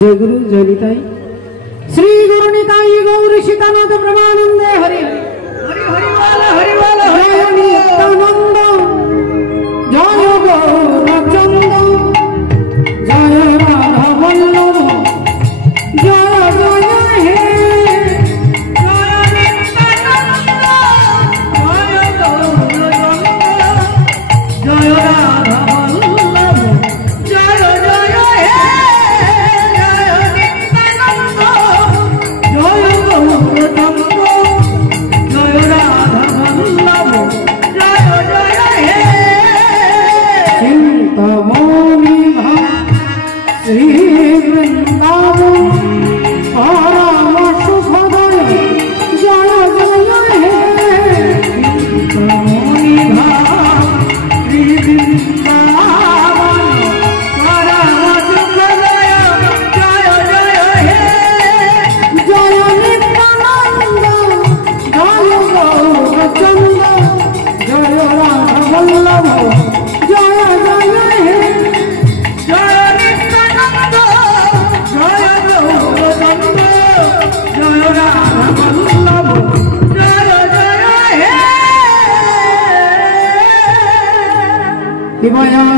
जय गुरु जय निताई श्री गुरु निताई गौरी सीतानाथ ब्रह्मानंदे हरि हरि हरि वाला जय नित्यानंद जय गौरचंद जय राधा वल्लभ जय जय हे जय नित्यानंद जय गौरचंद जय राधा वल्लभ जय जय हे श्री वृंदावन परम सुखदय जय जय हे श्री वृंदावन परम सुखदय जय जय हे जय नित्यानंद जय गौरचंद जय राधा वल्लभ जय जय हे जय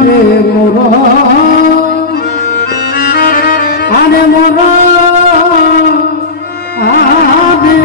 रे मोरा आने मोरा आने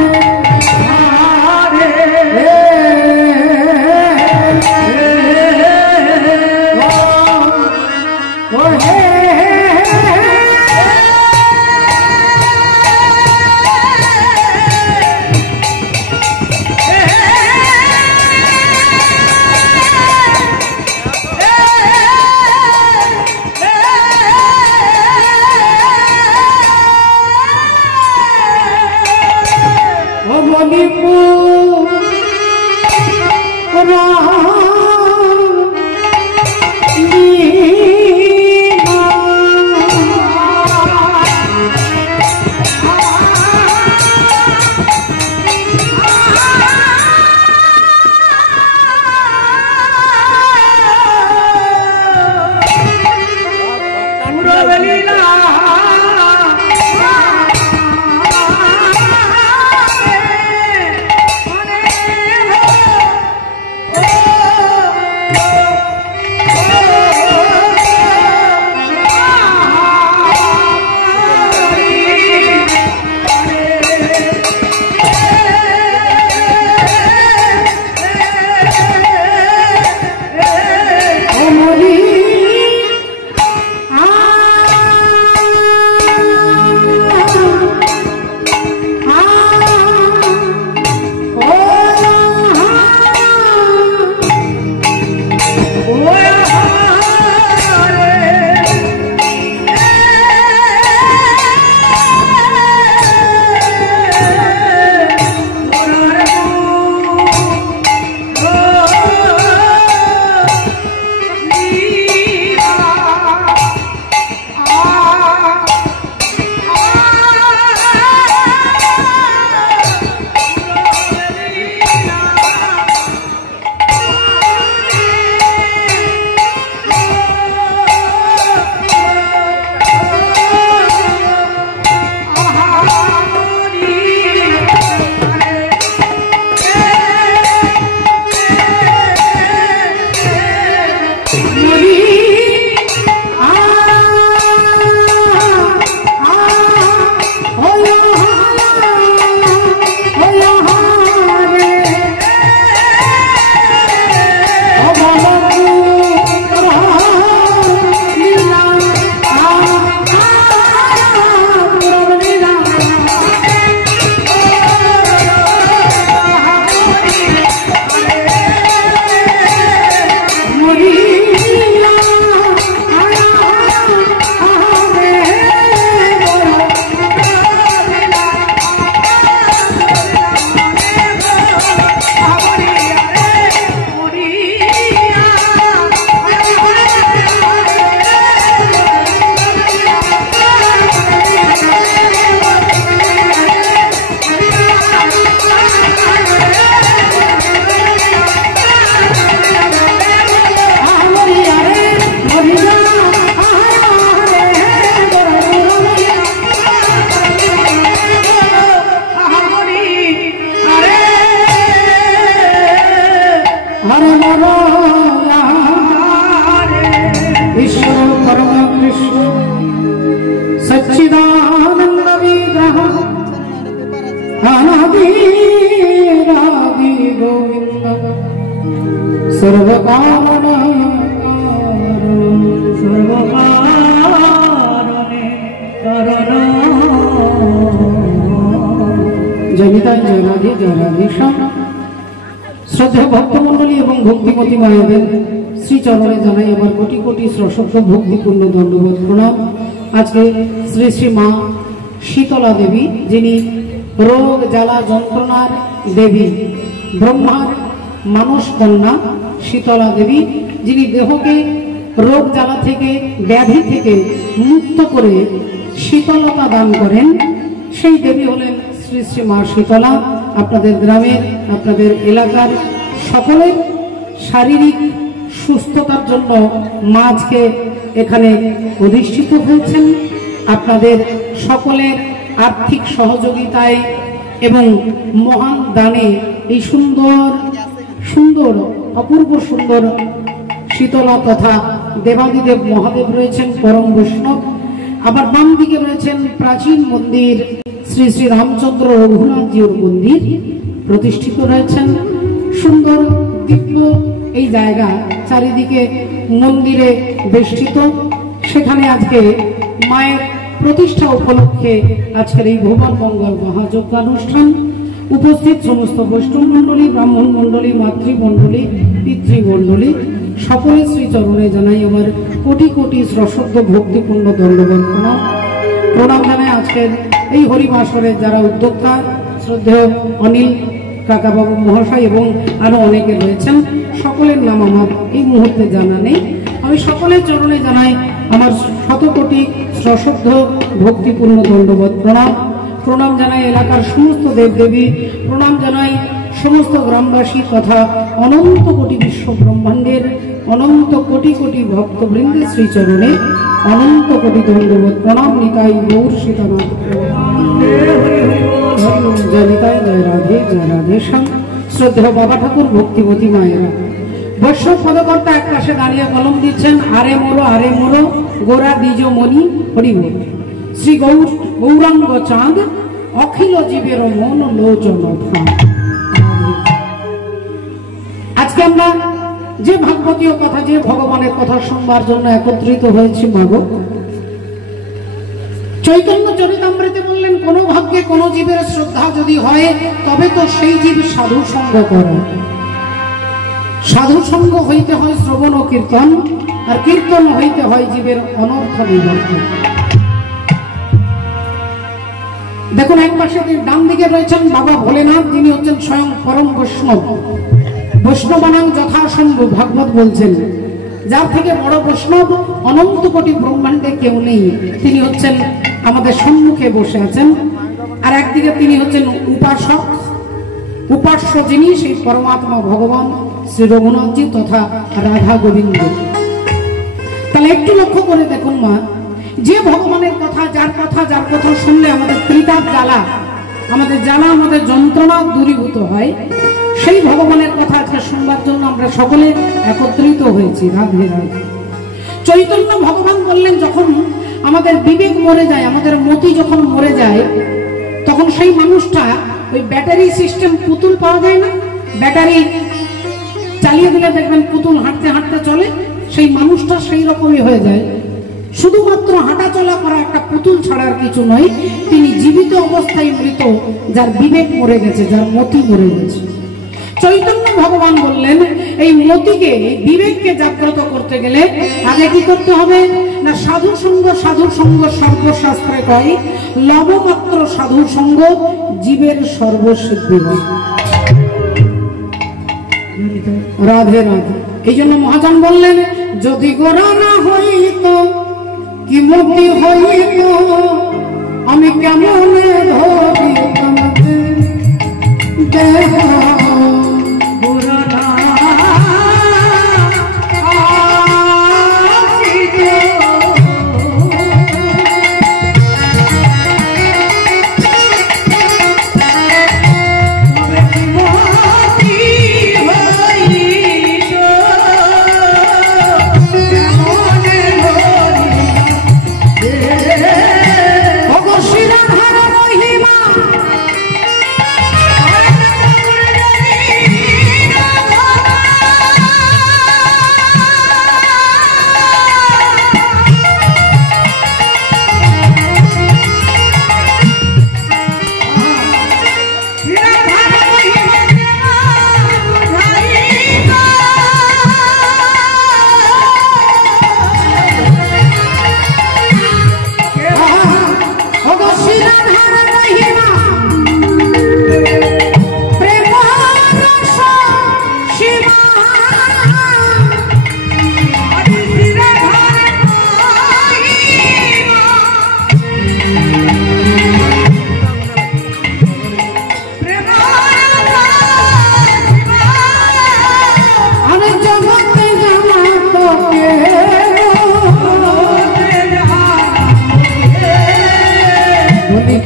सच्चिदानंद विग्रह अनादिरादि गोविंद सर्वकारण जनिता जय राधे जय राधेश्याम। श्रद्धा भक्तमंडली एवं भक्तिमती मायादेव श्रीचरणे जानाई आमार कोटी कोटी सशक्त भक्तिपूर्ण दंडवत प्रणाम। आज के श्री श्री माँ शीतला देवी जिनी रोग জ্বালা যন্ত্রণার देवी ब्रह्मार मानस कन्या शीतला देवी जिनी देह के रोग জ্বালা থেকে व्याधि থেকে मुक्त करे शीतलता दान करें সেই देवी हलेन श्री श्री माँ शीतला। आपनादेर ग्रामेर आपनादेर एलाकार सकलेर शारीरिक सुस्थतार जन्य माँ आजके एखाने अधिष्ठित हয়েছেন। आपनादेर सकलेर आर्थिक सहयोगिताय एवं महान दाने এই सुंदर सुंदर अपूर्व सुंदर शीतला तथा देवादिदेव महादेव रयेছেন परम वैष्णव। आबार बाम दिके रयेছেন प्राचीन मंदिर श्री श्री रामचंद्र रघुनाथ जीर मंदिर प्रतिष्ठित रयेছেন। सुंदर दिव्य এই জায়গা চারিদিকে মন্দিরে বেষ্টিত। সেখানে আজকে মায়ের प्रतिष्ठा उपलक्षे आजकल भुवन मंगल महायज्ञानुष्ठान उपस्थित समस्त वैष्णव मंडली ब्राह्मण मंडली मातृमंडली पितृमंडली सकले श्रीचरणे जानाई आमार कोटी कोटी सश्रद्ध भक्तिपूर्ण दंडवत प्रणाम। प्रणाम जानाई आजकेर এই হরিবাসরে যারা উদ্যোক্তা শ্রদ্ধেয় অনিল কাকাবাবু মহাশয় এবং আরো অনেকে রয়েছেন সকলের নাম আমার এই মুহূর্তে জানা নেই। আমি সকলের চরণে জানাই আমার শত কোটি सश्रद्ध भक्तिपूर्ण दंडवत प्रणाम। प्रणाम जानाई एलाकार समस्त देवदेवी प्रणाम जानाई समस्त ग्रामवासी तथा अनंत कोटी विश्व ब्रह्मांडेर अनंत कोटी कोटी भक्तवृंद श्रीचरणे अनंत कोटी दंडवत प्रणाम। निताई गौर सीतानाथ जय निताई जय राधे जय राधेश्याम। श्रद्धेय बाबा ठाकुर भक्तिमती मायेरा वैष्णव पदकर्ता एक पाशे दाड़िये कलम दिच्छेन आरे मोरो गोरा द्विजमणि हरिबोल श्री गौरांग चाँद अखिल जीवेर मन लोचन फाँद। आज के आमरा जे भागवतीय कथा जे भगवानेर कथा शुनबार जन्य एकत्रित हयेछि मागो चैतन्य चरितामृते बोललेन कोनो भाग्ये कोनो जीवेर श्रद्धा यदि हय तबे तो सेई जीव साधु संग करे। साधु संग हईते हय श्रवण और कीर्तन और कीर्तन हईते हय जीवेर अनर्थ निवर्तन। देखुन एक पाशे डान दिके रयेছেন बाबा भोलेनाथ जिनि हच्छेन स्वयं परम वैष्णव। वैष्णवानां यथासम्भव भागवत बोलছেন जार থেকে বড় বৈষ্ণব অনন্ত কোটি ব্রহ্মাণ্ডে কেউ নেই। তিনি হচ্ছেন আমাদের সম্মুখে বসে আছেন আর একদিকে তিনি হচ্ছেন উপাসক उपास्य जिनी সেই परमात्मा भगवान श्री रघुनाथ जी तथा राधा गोविंद। তাহলে একটু লক্ষ্য করে দেখুন মা যে ভগবানের কথা যার কথা শুনলে আমাদের ত্রিতাপ জ্বালা আমাদের যন্ত্রণা দূরীভূত হয় সেই ভগবানের কথা আজকে শুনবার জন্য আমরা সকলে একত্রিত হয়েছি। রাধে রাধে। চৈতন্য ভগবান বললেন যখন আমাদের বিবেক মরে যায় আমাদের মতি যখন মরে যায় তখন সেই মানুষটা ওই ব্যাটারি সিস্টেম পুতুল পাওয়া যায় না ব্যাটারি চালিয়ে দিলে দেখবেন পুতুল হাঁটতে হাঁটতে চলে সেই মানুষটা সেই রকমই হয়ে যায়। শুধুমাত্র হাঁটা চলা করা একটা পুতুল ছাড়ার কিছু নয়। তিনি জীবিত অবস্থায় মৃত যার বিবেক মরে গেছে যার মতি মরে গেছে। চৈতন্য ভগবান বললেন এই মতিকে বিবেককে জাগ্রত করতে গেলে আগে কি করতে হবে না সাধু সঙ্গ সর্বশাস্ত্রে কয় লবমাত্র সাধু সঙ্গ জীবের সর্বসিদ্ধি হয়। রাধে রাধে। এই জন্য মহাজন বললেন যদি গোরা না হইত কি মতি হইত আমি কেমন ধরিতাম দেহ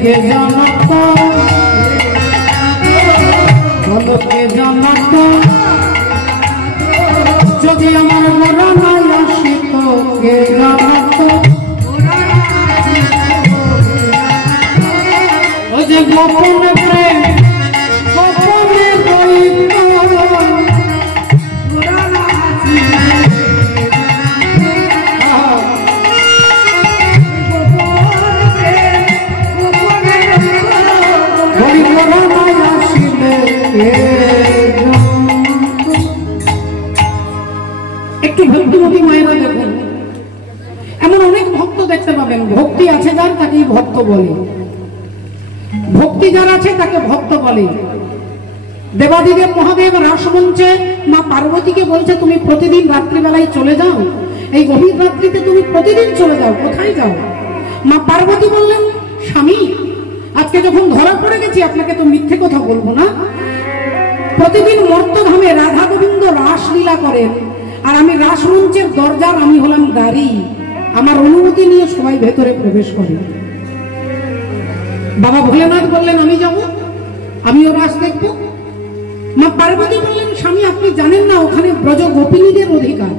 কে জানাতো বলো কে জানাতো যদি আমার গোরা নাই আসিত কে জানাতো ও যে গোপন প্রেম গোপনে বইত একটু ভক্তিমতী মায়েরা দেখুন, এমন অনেক ভক্ত দেখতে পাবেন, ভক্তি আছে যার তাকেই ভক্ত বলে, ভক্তি যার আছে তাকে ভক্ত বলে। দেবাদিদেব মহাদেব রাসমঞ্চে মা পার্বতীকে বলছে তুমি প্রতিদিন রাত্রিবেলায় চলে যাও, এই গভীর রাত্রিতে তুমি প্রতিদিন চলে যাও, কোথায় যাও? মা পার্বতী বললেন স্বামী আজকে যখন ধরা পড়ে গেছি আপনাকে তো মিথ্যে কথা বলবো না, প্রতিদিন মর্তধামে রাধা গোবিন্দ রাসলীলা করেন আর আমি রাসমঞ্চের দরজার আমি হলাম দাঁড়ি, আমার অনুমতি নিয়ে সবাই ভেতরে প্রবেশ করে। বাবা ভোলেনাথ বললেন আমি যাব, আমিও রাস দেখব। মা পার্বতী বললেন স্বামী আপনি জানেন না ওখানে ব্রজ গোপিনীদের অধিকার,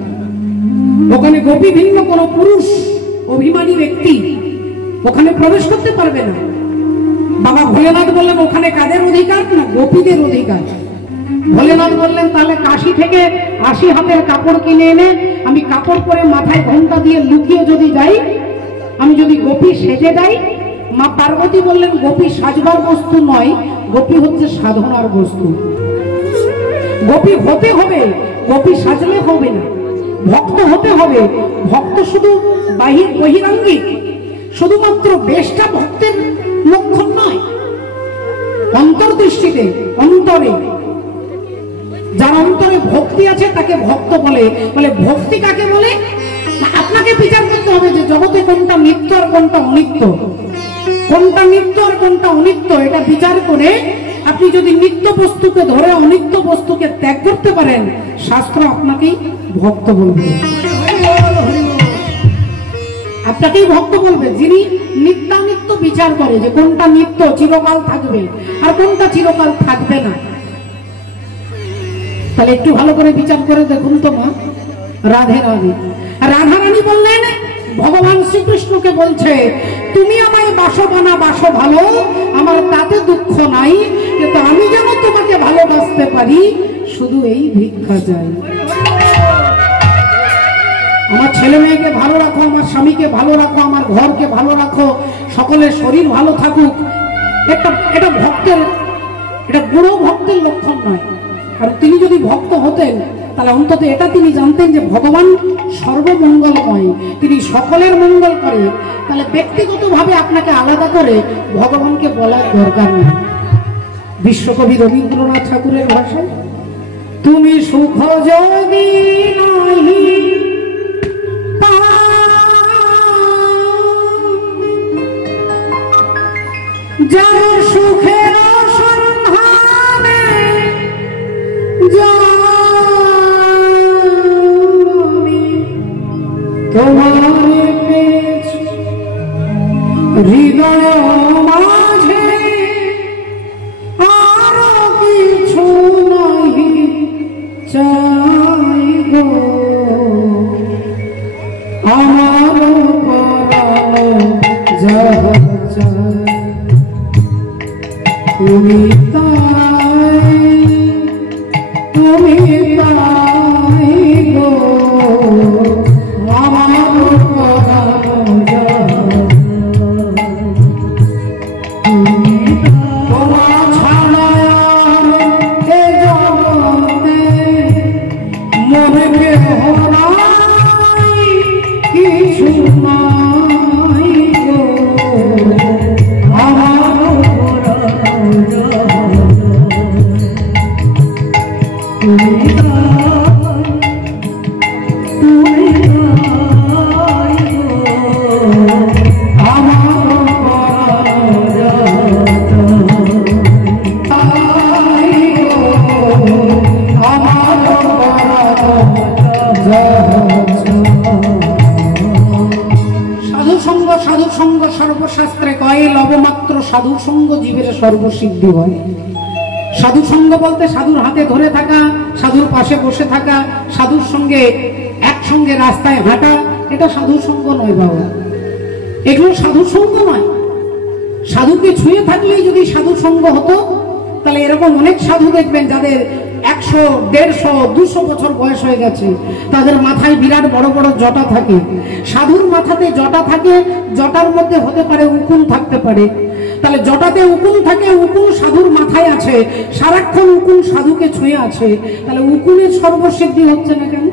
ওখানে গোপী ভিন্ন কোন পুরুষ অভিমানী ব্যক্তি ওখানে প্রবেশ করতে পারবে না। বাবা ভোলেনাথ বললেন ওখানে কাদের অধিকার? না গোপীদের অধিকার। ভোলেনাথ বললেন তাহলে কাশি থেকে 80 হাতের কাপড় কিনে এনে আমি কাপড় পরে মাথায় ঘোমটা দিয়ে লুকিয়ে যদি যাই, আমি যদি গোপী সেজে যাই। মা পার্বতী বললেন গোপী সাজবার বস্তু নয়, গোপী হচ্ছে সাধনার বস্তু, গোপী হতে হবে, গোপী সাজলে হবে না, ভক্ত হতে হবে। ভক্ত শুধু বহিরাঙ্গিক, শুধুমাত্র বেশটা ভক্তের লক্ষণ নয়, অন্তর্দৃষ্টিতে অন্তরে যার অন্তরে ভক্তি আছে তাকে ভক্ত বলে। বলে ভক্তি কাকে বলে? আপনাকে বিচার করতে হবে যে জগতে কোনটা নিত্য আর কোনটা অনিত্য, কোনটা নিত্য আর কোনটা অনিত্য, এটা বিচার করে আপনি যদি নিত্য বস্তুকে ধরে অনিত্য বস্তুকে ত্যাগ করতে পারেন, শাস্ত্র আপনাকেই ভক্ত বলবে, আপনাকেই ভক্ত বলবে। যিনি নিত্যানিত্য বিচার করে যে কোনটা নিত্য চিরকাল থাকবে আর কোনটা চিরকাল থাকবে না, তাহলে একটু ভালো করে বিচার করে দেখুন তো মা। রাধে রাধে। রাধারানী বললেন ভগবান শ্রীকৃষ্ণকে বলছে তুমি আমায় বাসবানা বাসো ভালো, আমার তাতে দুঃখ নাই, কিন্তু আমি যেন তোমাকে ভালোবাসতে পারি শুধু এই ভিক্ষা চাই। আমার ছেলে মেয়েকে ভালো রাখো, আমার স্বামীকে ভালো রাখো, আমার ঘরকে ভালো রাখো, সকলের শরীর ভালো থাকুক, এটা ভক্তের, এটা গুরু ভক্তের লক্ষণ নয়। আর তিনি যদি ভক্ত হতেন তাহলে অন্তত এটা তিনি জানতেন যে ভগবান সর্বমঙ্গলময়, তিনি সকলের মঙ্গল করে, তাহলে ব্যক্তিগতভাবে আপনাকে আলাদা করে ভগবানকে বলার দরকার নেই। বিশ্বকবি রবীন্দ্রনাথ ঠাকুরের ভাষায় তুমি সুখ যদি নাহি যার সুখের সন্ধানে তোমার হৃদয় মাঝে আরো কিছু নাহি চাই গো, আমার পরানো যাহা চাই তুমি তাই, তুমি তাই গো, আমার পরানো যাহা তোমার ছাড়া এ জগতে মনে কেহ নাই, কিছু নাই গো, আমার পরানো যাহা শাস্ত্রে কয় লবমাত্র সাধু সঙ্গ জীবের সর্বসিদ্ধি হয়। সাধু সঙ্গ বলতে সাধুর হাতে ধরে থাকা, সাধুর পাশে বসে থাকা, সাধুর সঙ্গে একসঙ্গে রাস্তায় হাঁটা, এটা সাধু সঙ্গ নয় বাবা, এগুলো সাধু সঙ্গ নয়। সাধুকে ছুঁয়ে থাকলেই যদি সাধু সঙ্গ হতো, তাহলে এরকম অনেক সাধু দেখবেন যাদের 100, 150, 200 বছর বয়স হয়ে গেছে, তাদের মাথায় বিরাট বড় বড় জটা থাকে। সাধুর মাথাতে জটা থাকে, জটার মধ্যে হতে পারে উকুন থাকতে পারে। তাহলে জটাতে উকুন থাকে, উকুন সাধুর মাথায় আছে, সারাক্ষণ উকুন সাধুকে ছুঁয়ে আছে, তাহলে উকুনের সর্বসিদ্ধি হচ্ছে না কেন?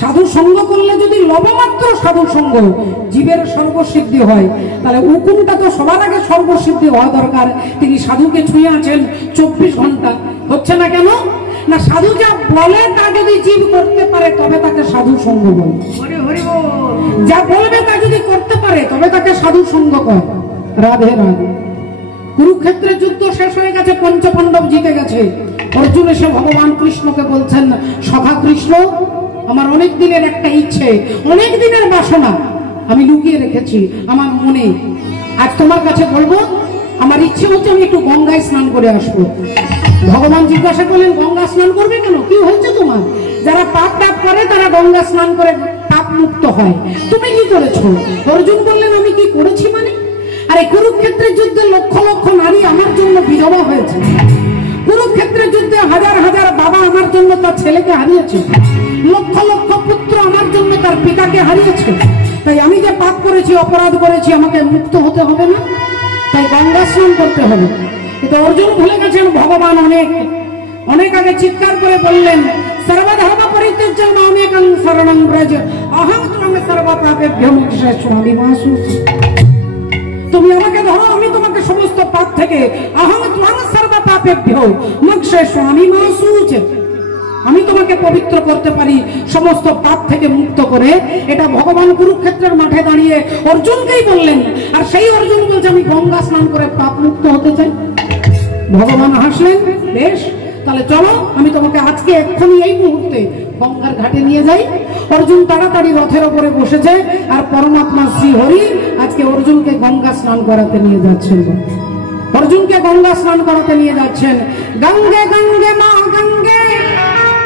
সাধু সঙ্গ করলে যদি লবমাত্র সাধু সঙ্গ জীবের সর্বসিদ্ধি হয়, তাহলে উকুনটা তো সবার আগে সর্বসিদ্ধি হওয়া দরকার। তিনি সাধুকে ছুঁয়ে আছেন 24 ঘন্টা, হচ্ছে না কেন? না সাধু যা বলে তা যদি জীব করতে পারে তবে তাকে সাধু সঙ্গ বলে। যা বলবে তা যদি করতে পারে তবে তাকে সাধু সঙ্গ কয়। রাধে রাধে। কুরুক্ষেত্রের যুদ্ধ শেষ হয়ে গেছে, পঞ্চপাণ্ডব জিতে গেছে। অর্জুন এসে ভগবান কৃষ্ণকে বলছেন, সখা কৃষ্ণ, আমার অনেক দিনের একটা ইচ্ছে, অনেক দিনের বাসনা আমি লুকিয়ে রেখেছি আমার মনে, আজ তোমার কাছে বলবো। আমার ইচ্ছে হচ্ছে আমি একটু গঙ্গায় স্নান করে আসবো। ভগবান জিজ্ঞাসা করলেন, গঙ্গা স্নান করবে কেন, কি হয়েছে তোমার? যারা পাপ টাপ করে তারা গঙ্গা স্নান করে পাপ মুক্ত হয়, তুমি কি করেছো? অর্জুন বললেন, আমি কি করেছি মানে? আরে কুরুক্ষেত্রের যুদ্ধে লক্ষ লক্ষ নারী আমার জন্য বিধবা হয়েছে। কুরুক্ষেত্রের যুদ্ধে হাজার হাজার বাবা আমার জন্য তার ছেলেকে হারিয়েছে, লক্ষ লক্ষ পুত্র আমার জন্য তার পিতাকে হারিয়েছে। তাই আমি যে পাপ করেছি, অপরাধ করেছি, আমাকে মুক্ত হতে হবে না? তাই গঙ্গা স্নান করতে হবে। কিন্তু অর্জুন ভুলে গেছেন, ভগবান অনেক অনেক আগে চিৎকার করে বললেন, সর্বধর্ম পরিত্যাজ্য মামেকং শরণং ব্রজ অহং ত্বং সর্বপাপেভ্যো মোক্ষয়িষ্যামি মা শুচি। তুমি আমাকে ধরো, আমি তোমাকে সমস্ত পাপ থেকে, অহং ত্বং সর্বপাপেভ্যো মোক্ষয়িষ্যামি মা শুচি, আমি তোমাকে পবিত্র করতে পারি সমস্ত পাপ থেকে মুক্ত করে। এটা ভগবান কুরুক্ষেত্রের মাঠে দাঁড়িয়ে অর্জুনকেই বললেন। আর সেই অর্জুন বলছে, আমি গঙ্গা স্নান করে পাপ মুক্ত হতে চাই। ভগবান হাসলেন, বেশ, তাহলে চলো, আমি তোমাকে আজকে এক্ষুনি এই মুহূর্তে গঙ্গার ঘাটে নিয়ে যাই। অর্জুন তাড়াতাড়ি রথের ওপরে বসেছে, আর পরমাত্মা শ্রী হরি আজকে অর্জুনকে গঙ্গা স্নান করাতে নিয়ে যাচ্ছেন। অর্জুনকে গঙ্গা স্নান করাতে নিয়ে যাচ্ছেন। গঙ্গে গঙ্গে মা গঙ্গে,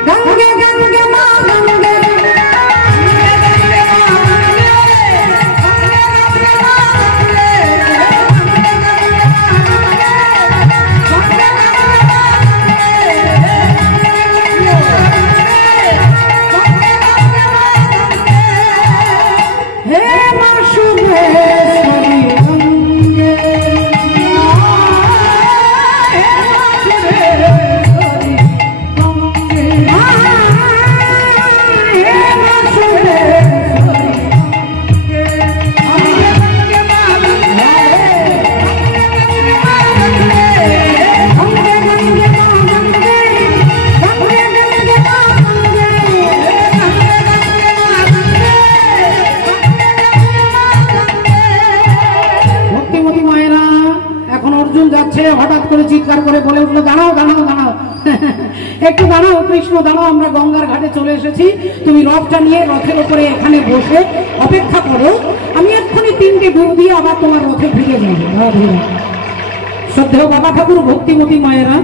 গঙ্গে গঙ্গে মা গঙ্গে, হঠাৎ করে চিৎকার করে বলে উঠলো, দাঁড়াও দাঁড়াও দাঁড়াও, একটু দাঁড়াও কৃষ্ণ, দাঁড়াও, আমরা গঙ্গার ঘাটে চলে এসেছি। তুমি রথটা নিয়ে রথের উপরে এখানে বসে অপেক্ষা করো, আমি এক্ষুনি 3টে ডুব দিয়ে আবার তোমার রথে ফিরে যাবো। শ্রদ্ধেয় বাবা ঠাকুর, ভক্তিমতী মায়েরা,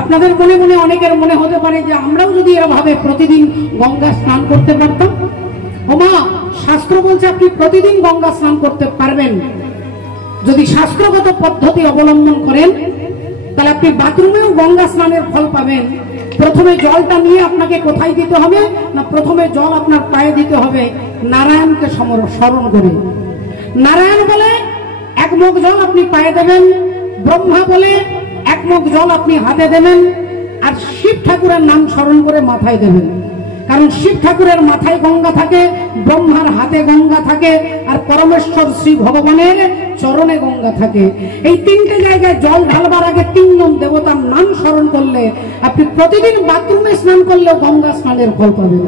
আপনাদের মনে মনে অনেকের মনে হতে পারে যে আমরাও যদি এভাবে প্রতিদিন গঙ্গা স্নান করতে পারতাম। ওমা, শাস্ত্র বলছে আপনি প্রতিদিন গঙ্গা স্নান করতে পারবেন যদি শাস্ত্রগত পদ্ধতি অবলম্বন করেন। তাহলে আপনি বাথরুমেও গঙ্গা স্নানের ফল পাবেন। প্রথমে জলটা নিয়ে আপনাকে কোথায় দিতে হবে না, প্রথমে জল আপনার পায়ে দিতে হবে নারায়ণকে স্মরণ করে। নারায়ণ বলে 1 মগ জল আপনি পায়ে দেবেন, ব্রহ্মা বলে 1 মগ জল আপনি হাতে দেবেন, আর শিব ঠাকুরের নাম স্মরণ করে মাথায় দেবেন। কারণ শিব ঠাকুরের মাথায় গঙ্গা থাকে, ব্রহ্মার হাতে গঙ্গা থাকে, আর পরমেশ্বর শ্রী ভগবানের চরণে গঙ্গা থাকে। এই 3টে জায়গায় জল ঢালবার আগে 3 জন দেবতার নাম স্মরণ করলে আপনি প্রতিদিন বাথরুমে স্নান করলেও গঙ্গা স্নানের ফল পাবেন।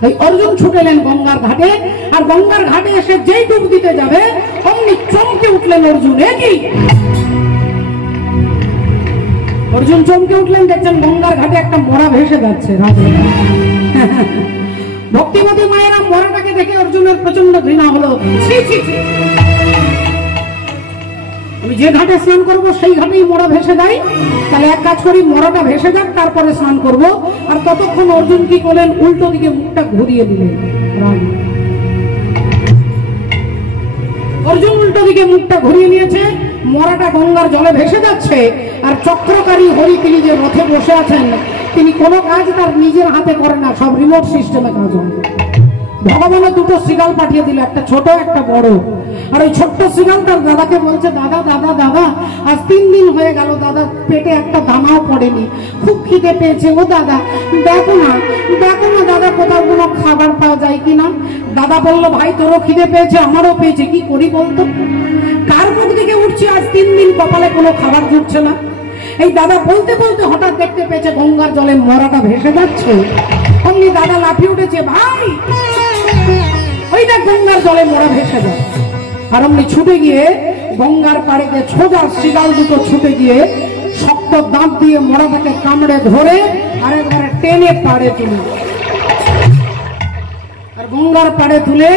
তাই অর্জুন ছুটেলেন গঙ্গার ঘাটে, আর গঙ্গার ঘাটে এসে যেই ডুব দিতে যাবে অমনি চমকে উঠলেন অর্জুন। একই অর্জুন চমকে উঠলেন, দেখছেন গঙ্গার ঘাটে একটা মরা ভেসে যাচ্ছে। ভক্তিমতী মায়েরা মরাটাকে দেখে অর্জুনের প্রচন্ড ঘৃণা হলো। ছি ছি, আমি যে ঘাটে স্নান করব সেই ঘাটেই মরা ভেসে যায়, তাহলে এক কাজ করি, মরাটা ভেসে যাক, তারপরে স্নান করব। আর ততক্ষণ অর্জুন কি করলেন, উল্টো দিকে মুখটা ঘুরিয়ে দিলেন। অর্জুন উল্টো দিকে মুখটা ঘুরিয়ে নিয়েছে, মরাটা গঙ্গার জলে ভেসে যাচ্ছে। আর চক্রকারী হরি তিনি যে রথে বসে আছেন, তিনি কোনো কাজ তার নিজের হাতে করে না, সব রিমোট সিস্টেমে কাজ হয়। ভগবানের দুটো সিগাল পাঠিয়ে দিল, একটা ছোট একটা বড়। আর ওই ছোট্ট সিগাল তার দাদাকে বলছে, দাদা দাদা দাদা, আজ 3 দিন হয়ে গেল দাদা, পেটে একটা দানাও পড়েনি, খুব খিদে পেয়েছে। ও দাদা দেখো না দাদা, কোথাও কোনো খাবার পাওয়া যায় কিনা। দাদা বললো, ভাই তোরও খিদে পেয়েছে, আমারও পেয়েছে, কি করি বলতো। কার মুখ দিকে উঠছে, আজ 3 দিন কপালে কোনো খাবার জুটছে না। এই দাদা বলতে বলতে হঠাৎ দেখতে পেয়েছে গঙ্গার জলে মরাটা ভেসে যাচ্ছে। অমনি দাদা লাফিয়ে উঠেছে, ভাই ওইটা গঙ্গার জলে মরা ভেসে যায়। আর অমনি ছুটে গিয়ে গঙ্গার পাড়েতে সোজা শিগাল দুটো ছুটে গিয়ে শক্ত দাঁত দিয়ে মরাটাকে কামড়ে ধরে আরেকবারে টেনে পাড়ে তুলে, আর গঙ্গার পাড়ে তুলে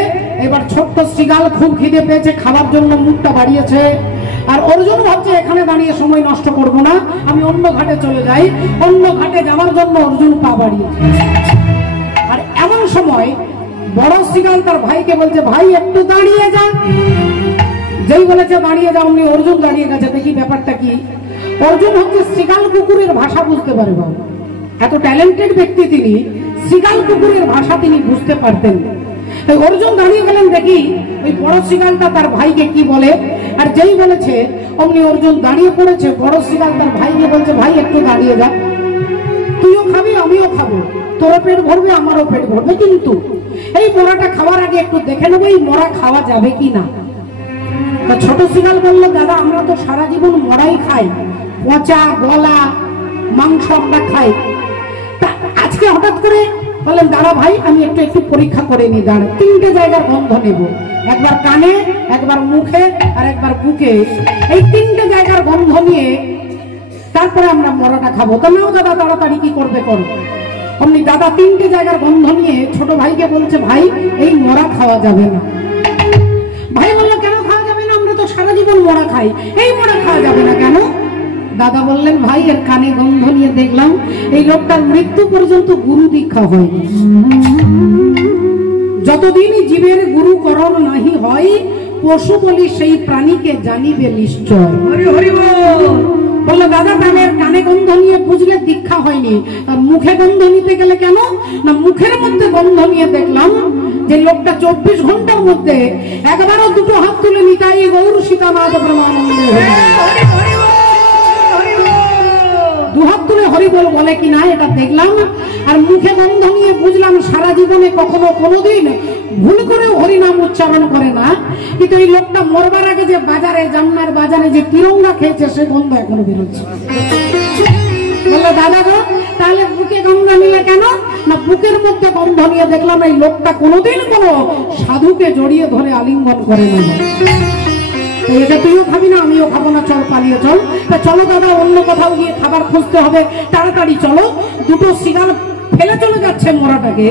এবার ছোট্ট শিগাল খুব খিদে পেয়েছে, খাবার জন্য মুখটা বাড়িয়েছে। আর অর্জুন ভাবছে এখানে দাঁড়িয়ে সময় নষ্ট করব না, আমি অন্য ঘাটে চলে যাই। অন্য ঘাটে যাওয়ার জন্য অর্জুন পা বাড়িয়েছে। আর এমন সময় বড় শিগাল তার ভাইকে বলছে, ভাই একটু দাঁড়িয়ে যা। যেই বলেছে দাঁড়িয়ে যাও, অমনি অর্জুন দাঁড়িয়ে গেছে। দেখি ব্যাপারটা কি। অর্জুন হচ্ছে শিগাল কুকুরের ভাষা বুঝতে পারে। বাবা এত ট্যালেন্টেড ব্যক্তি তিনি, শিগাল কুকুরের ভাষা তিনি বুঝতে পারতেন। তাই অর্জুন দাঁড়িয়ে গেলেন, দেখি ওই বড় শিগালটা তার ভাইকে কি বলে। আর যেই বলেছে অমনি অর্জুন দাঁড়িয়ে পড়েছে। বড় শিগাল তার ভাইকে বলছে, ভাই একটু দাঁড়িয়ে যা, তুইও খাবি আমিও খাবো, তোরও পেট ভরবে আমারও পেট ভরবে, কিন্তু এই মরাটা খাওয়ার আগে একটু দেখে নেবো এই মরা খাওয়া যাবে কি না। ছোট শিগাল বলল, দাদা আমরা তো সারা জীবন মরাই খাই, পচা গলা মাংস আমরা খাই, তা আজকে হঠাৎ করে বললেন, দাঁড়া ভাই আমি একটু পরীক্ষা করে নি, দাঁড়া 3টে জায়গার গন্ধ নেব, একবার কানে, একবার মুখে, আর একবার বুকে। এই 3টে জায়গার গন্ধ নিয়ে তারপরে আমরা মরাটা খাবো। তো নাও দাদা তাড়াতাড়ি কি করবে করো। অমনি দাদা 3টে জায়গার গন্ধ নিয়ে ছোট ভাইকে বলছে, ভাই এই মরা খাওয়া যাবে না। ভাই বললো, কেন খাওয়া যাবে না, আমরা তো সারা জীবন মরা খাই, এই মরা খাওয়া যাবে না কেন। দাদা বললেন, ভাই এর কানে গন্ধ নিয়ে দেখলাম এই লোকটার মৃত্যু পর্যন্ত গুরু দীক্ষা হয়। যতদিন জীবের গুরুকরণ নাহি হয়, পশু বলি সেই প্রাণীকে জানিবে নিশ্চয়। বললো, দাদা তাহলে কানে গন্ধ নিয়ে বুঝলে দীক্ষা হয়নি, তার মুখে গন্ধ নিতে গেলে কেন না, মুখের মধ্যে গন্ধ নিয়ে দেখলাম যে লোকটা 24 ঘন্টার মধ্যে একবারও দুটো হাত তুলে নিতাই গৌর সীতানাথ ব্রহ্মানন্দ, দুহাত তুলে হরিবল বলে কিনা এটা দেখলাম। আর মুখে গন্ধ নিয়ে বুঝলাম সারা জীবনে কখনো কোনোদিন ভুল করেও হরিনাম উচ্চারণ করে না, কিন্তু এই লোকটা মরবার আগে যে বাজারে জান্নার বাজারে যে তিরঙ্গা খেয়েছে সে গন্ধ এখনো বেরোচ্ছে। বললো, দাদা গো তাহলে বুকে গন্ধ নিলে কেন না, বুকের মধ্যে গন্ধ নিয়ে দেখলাম এই লোকটা কোনোদিন কোনো সাধুকে জড়িয়ে ধরে আলিঙ্গন করে না। এটা তুইও খাবি না আমিও খাবো না, চল পালিয়ে চল। তা চলো দাদা অন্য কোথাও গিয়ে খাবার খুঁজতে হবে, তাড়াতাড়ি চলো। দুটো শিগাল ফেলে চলে যাচ্ছে মরাটাকে।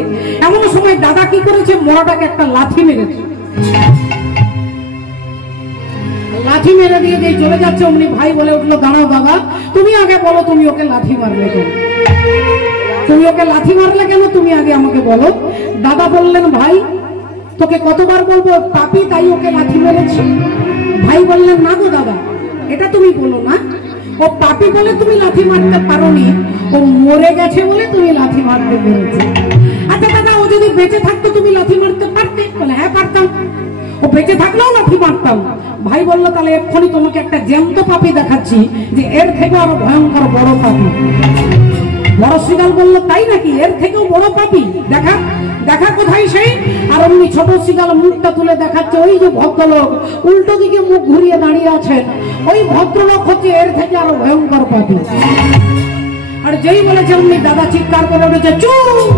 এমন সময় দাদা কি করেছে, মরাটাকে একটা লাথি মেরেছে। লাথি মেরে দিয়ে দিয়ে চলে যাচ্ছে। অমনি ভাই বলে উঠলো, দাঁড়াও দাদা তুমি আগে বলো, তুমি ওকে লাথি মারলে কেন, তুমি ওকে লাথি মারলে কেন, তুমি আগে আমাকে বলো। দাদা বললেন, ভাই তোকে কতবার বলবো পাপী তাই ওকে লাথি মেরেছি। ভাই বললেন, না গো দাদা এটা তুমি বলো না, ও পাপী বলে তুমি লাথি মারতে পারোনি, ও মরে গেছে বলে তুমি লাথি মারতে পেরেছো। আচ্ছা দাদা ও যদি বেঁচে থাকতো তুমি লাথি মারতে পারতে? বলে হ্যাঁ পারতাম, ও বেঁচে থাকলেও লাথি মারতাম। ভাই বললো, তাহলে এক্ষুনি তোমাকে একটা জ্যান্ত পাপী দেখাচ্ছি যে এর থেকে আরো ভয়ঙ্কর বড় পাপী। বড় শিগাল বললো, তাই নাকি, এর থেকেও বড় পাপী, দেখা দেখা কোথায় সেই। আর অমনি ছোট শিগাল মুখটা তুলে দেখাচ্ছে, ওই যে ভদ্রলোক উল্টো দিকে মুখ ঘুরিয়ে দাঁড়িয়ে আছেন, ওই ভদ্রলোক হচ্ছে এর থেকে আরো ভয়ঙ্কর পাপী। আর যেই বলেছে অমনি দাদা চিৎকার করে উঠেছে, চুপ,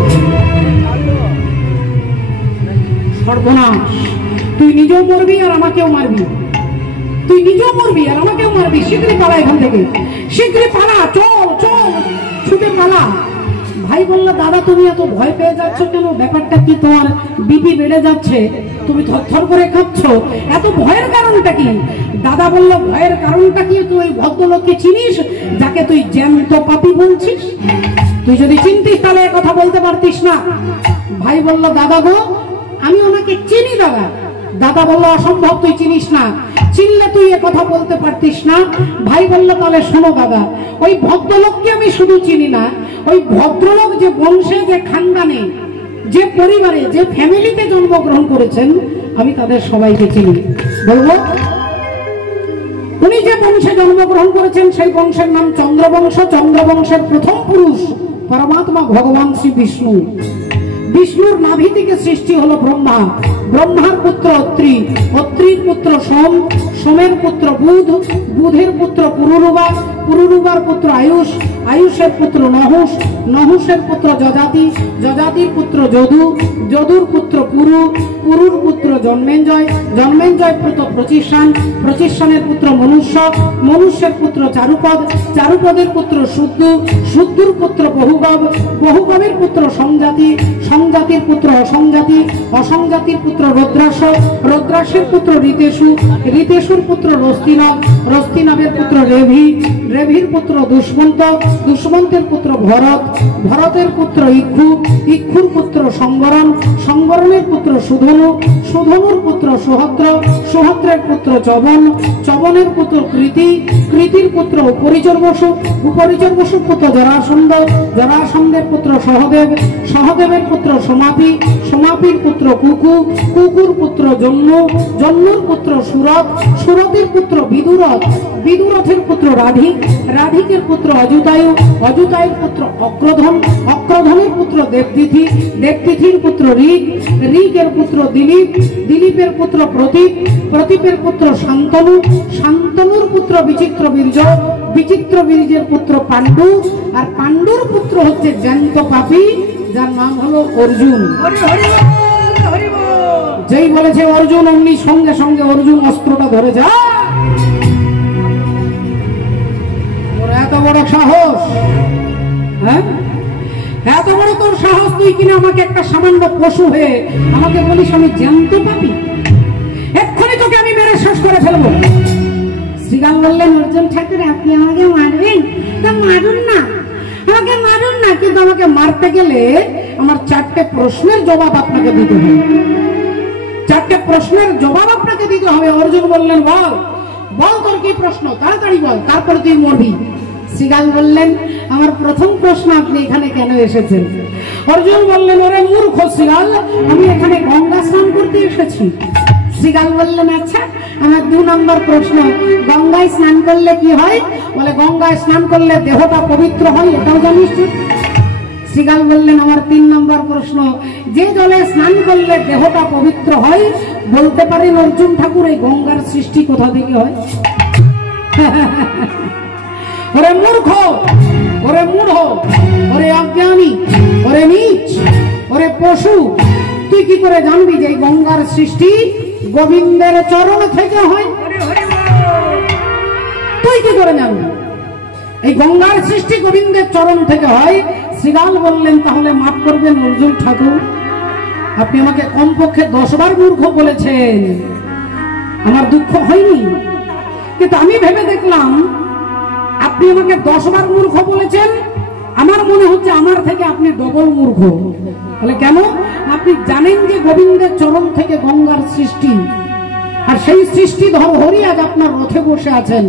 সর্বনাশ, তুই নিজেও মরবি আর আমাকেও মারবি, তুই নিজেও মরবি আর আমাকেও মারবি, শীঘ্রই পালা এখান থেকে, শীঘ্রই পালা, চল চল ছুটে পালা। ভাই বললো, দাদা তুমি এত ভয় পেয়ে যাচ্ছ কেন, ব্যাপারটা কি, তোমার বিপি বেড়ে যাচ্ছে, তুমি থরথর করে কাঁপছো, এত ভয়ের কারণটা কি? দাদা বলল, ভয়ের কারণটা কি? তুই ওই ভদ্রলোককে চিনিস যাকে তুই জ্যান্ত পাপী বলছিস? তুই যদি চিনতিস তাহলে কথা বলতে পারতিস না। ভাই বলল, দাদা গো, আমি ওনাকে চিনি দাদা। দাদা বলল, অসম্ভব, তুই চিনিস না, চিনলে তুই এ কথা বলতে পারতিস না। ভাই বলল, তাহলে শোনো দাদা, ওই ভদ্রলোককে আমি শুধু চিনি না, ওই ভদ্রলোক যে বংশে, যে খানদানে, যে পরিবারে, যে ফ্যামিলিতে জন্মগ্রহণ করেছেন, আমি তাদের সবাইকে চিনি। বলবো, উনি যে বংশে জন্মগ্রহণ করেছেন সেই বংশের নাম চন্দ্রবংশ। চন্দ্রবংশের প্রথম পুরুষ পরমাত্মা ভগবান শ্রী বিষ্ণু। বিষ্ণুর নাভি থেকে সৃষ্টি হলো ব্রহ্মা। ব্রহ্মার পুত্র অত্রি, অত্রির পুত্র সোম, সোমের পুত্র বুধ, বুধের পুত্র পুরুরুবা, পুরুরুবার পুত্র আয়ুষ, আয়ুষের পুত্র নহুষ, নহুষের পুত্র যজাতি, যজাতির পুত্র যদু, যদুর পুত্র পুরু, পুরুর পুত্র জন্মেঞ্জয়, জন্মেঞ্জয় পুত্র প্রচিষ্ঠান, প্রচিষ্ঠানের পুত্র মনুষ্য, মনুষ্যের পুত্র চারুপদ, চারুপদের পুত্র শুদ্ধু, শুদ্ধুর পুত্র বহুগব, বহুগবের পুত্র সংজাতি, সংজাতির পুত্র অসংজাতি, অসংজাতির পুত্র রুদ্রাস, রুদ্রাসের পুত্র ঋতেশু, ঋতেশুর পুত্র রস্তিনব, রস্তিনবের পুত্র রেভি, রেভির পুত্র দুষ্মন্ত, দুষ্মন্তের পুত্র ভরত, ভরতের পুত্র ইক্ষু, ইক্ষুর পুত্র সংবরণ, সংবরণের পুত্র সুধনু, সুধনুর পুত্র সুহদ্র, সুহদ্রের পুত্র চবন, চবনের পুত্র কৃতি, কৃতির পুত্র উপরিচর বসু, উপরিচর বসুর পুত্র জরাসন্ধ, জরাসন্ধের পুত্র সহদেব, সহদেবের পুত্র সমাপি, সমাপির পুত্র কুকু, কুকুর পুত্র জন্ম, জন্মুর পুত্র সুরথ, সুরথের পুত্র বিদুরথ, বিদুরথের পুত্র রাধিক, রাধিকের পুত্র অযুতায়ু, অযুতায়ুর পুত্র অক্রধন, অক্রধনের পুত্র দেবতিথি, দেবতিথির পুত্র ঋক, ঋকের পুত্র দিলীপ, দিলীপের পুত্র প্রতীপ, প্রতীপের পুত্র শান্তনু, শান্তনুর পুত্র বিচিত্র বীর্য, বিচিত্র বীর্যের পুত্র পাণ্ডু, আর পাণ্ডুর পুত্র হচ্ছে জ্যান্ত পাপী, যার নাম হলো অর্জুন। যেই বলেছে অর্জুন, অমনি সঙ্গে সঙ্গে অর্জুন অস্ত্রটা ধরে যা। ওর এত বড় সাহস, হ্যাঁ, এত বড় তোর সাহস, তুই কিনা আমাকে একটা সামান্য পশু হয়ে আমাকে বলিস আমি জ্যান্ত পাপী? এক্ষুনি তোকে আমি মেরে শেষ করে ফেলবো। শ্রীরাম বললেন, অর্জুন ঠাকুর, আপনি আমাকে মারবেন? তা মারুন না, আমাকে মারুন না, কিন্তু আমাকে মারতে গেলে আমার 4টে প্রশ্নের জবাব আপনাকে দিতে হবে। 4টে প্রশ্নের জবাব আপনাকে দিতে হবে। অর্জুন বললেন, বল বল, তোর কি প্রশ্ন, তাড়াতাড়ি বল, তারপরে তুই মরবি। শ্রীরাম বললেন, আমার প্রথম প্রশ্ন, আপনি এখানে কেন এসেছেন? অর্জুন বললেন, ওরে মূর্খ শ্রীরাম, আমি এখানে গঙ্গা স্নান করতে এসেছি। শ্রীরাম বললেন, আচ্ছা, আমার 2 নম্বর প্রশ্ন, গঙ্গায় স্নান করলে কি হয়? বলে, গঙ্গায় স্নান করলে দেহটা পবিত্র হয়, এটাও জানিস? শ্রীরাম বললেন, আমার 3 নম্বর প্রশ্ন, যে জলে স্নান করলে দেহটা পবিত্র হয়, বলতে পারেন অর্জুন ঠাকুর, এই গঙ্গার সৃষ্টি কোথা থেকে হয়? ওরে মূর্খ, ওরে মূঢ়, ওরে অজ্ঞানী, ওরে নীচ, ওরে পশু, তুই কি করে জানবি যে গঙ্গার সৃষ্টি গোবিন্দের চরণ থেকে হয়? তুই কি করে জানবি এই গঙ্গার সৃষ্টি গোবিন্দের চরণ থেকে হয়? শ্রীরাম বললেন, তাহলে মাফ করবেন অর্জুন ঠাকুর, আপনি আমাকে কমপক্ষে 10 বার মূর্খ বলেছেন, আমার দুঃখ হয়নি, কিন্তু আমি ভেবে দেখলাম আপনি আমাকে 10 বার মূর্খ বলেছেন, আমার মনে হচ্ছে আমার থেকে আপনি ডবল মূর্খ। বলে, কেন? আপনি জানেন যে গোবিন্দের চরণ থেকে গঙ্গার সৃষ্টি, আর সেই সৃষ্টিধর হরি আজ আপনার রথে বসে আছেন,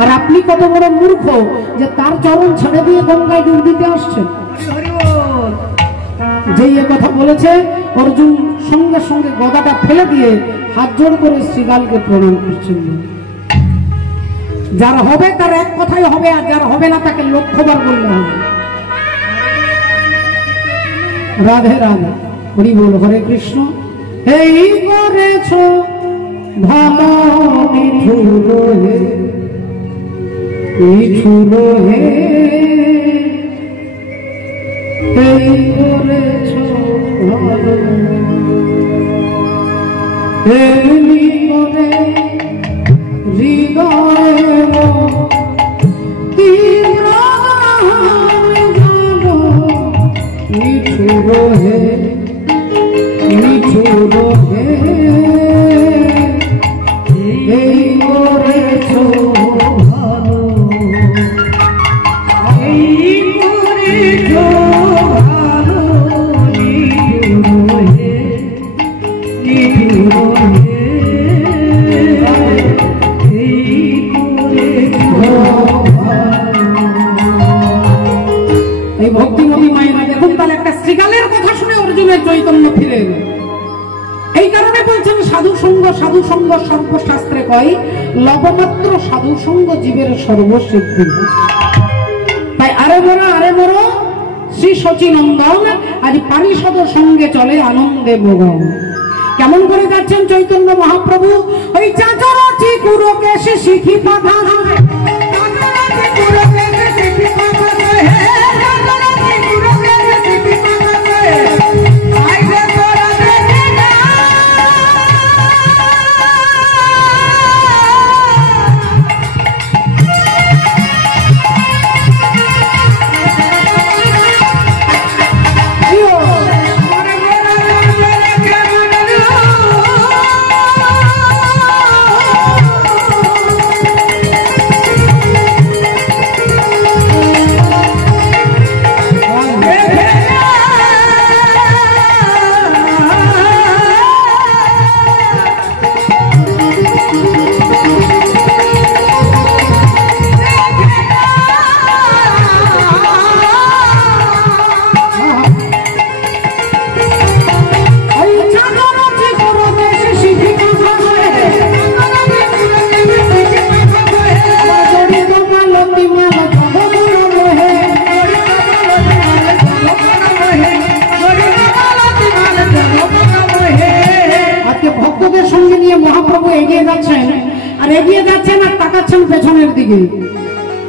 আর আপনি কত বড় মূর্খ যে তার চরণ ছেড়ে দিয়ে গঙ্গায় ডুব দিতে আসছেন। যেই এ কথা বলেছে, অর্জুন সঙ্গে সঙ্গে গদাটা ফেলে দিয়ে হাত জোড় করে শ্রীরামকে প্রণাম করছেন। যার হবে তার এক কথাই হবে, আর যার হবে না তাকে 1,00,000 বললে হবে। রাধে রাধে, হরি বল, হরে কৃষ্ণ। এই করেছ ভালো নিঠুর হে, নিঠুর হে, এই করেছ ভালো, এমনি করে হৃদয় তীব্র যাব, নিঠুর হে, নিঠুর হে। ফিরে এলো। এই কারণে বলছেন সাধু সঙ্গ সর্বশাস্ত্রে কয় লবমাত্র সাধু সঙ্গ জীবের সর্বসিদ্ধি। তাই আরে মরো শ্রী শচীনন্দন আজ পারিষদ সঙ্গে চলে আনন্দে মগন। কেমন করে যাচ্ছেন চৈতন্য মহাপ্রভু? ওই চাচরাচি কুরো কেশে শিখি পাঠা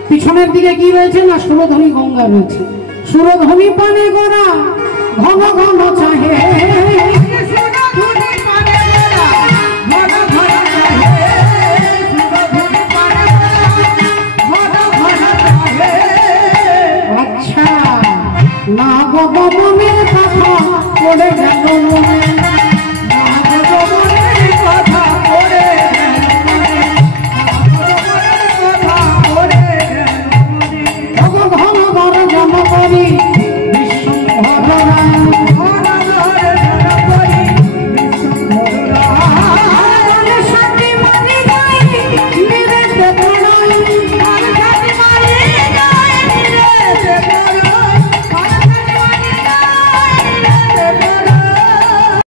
পিছনের দিকে কি রয়েছে না সুরধ্বনি গঙ্গা রয়েছে। সুরধ্বনি পানে গোরা ঘন ঘন চাহে আচ্ছা না গো মনের কথা পড়ে গেল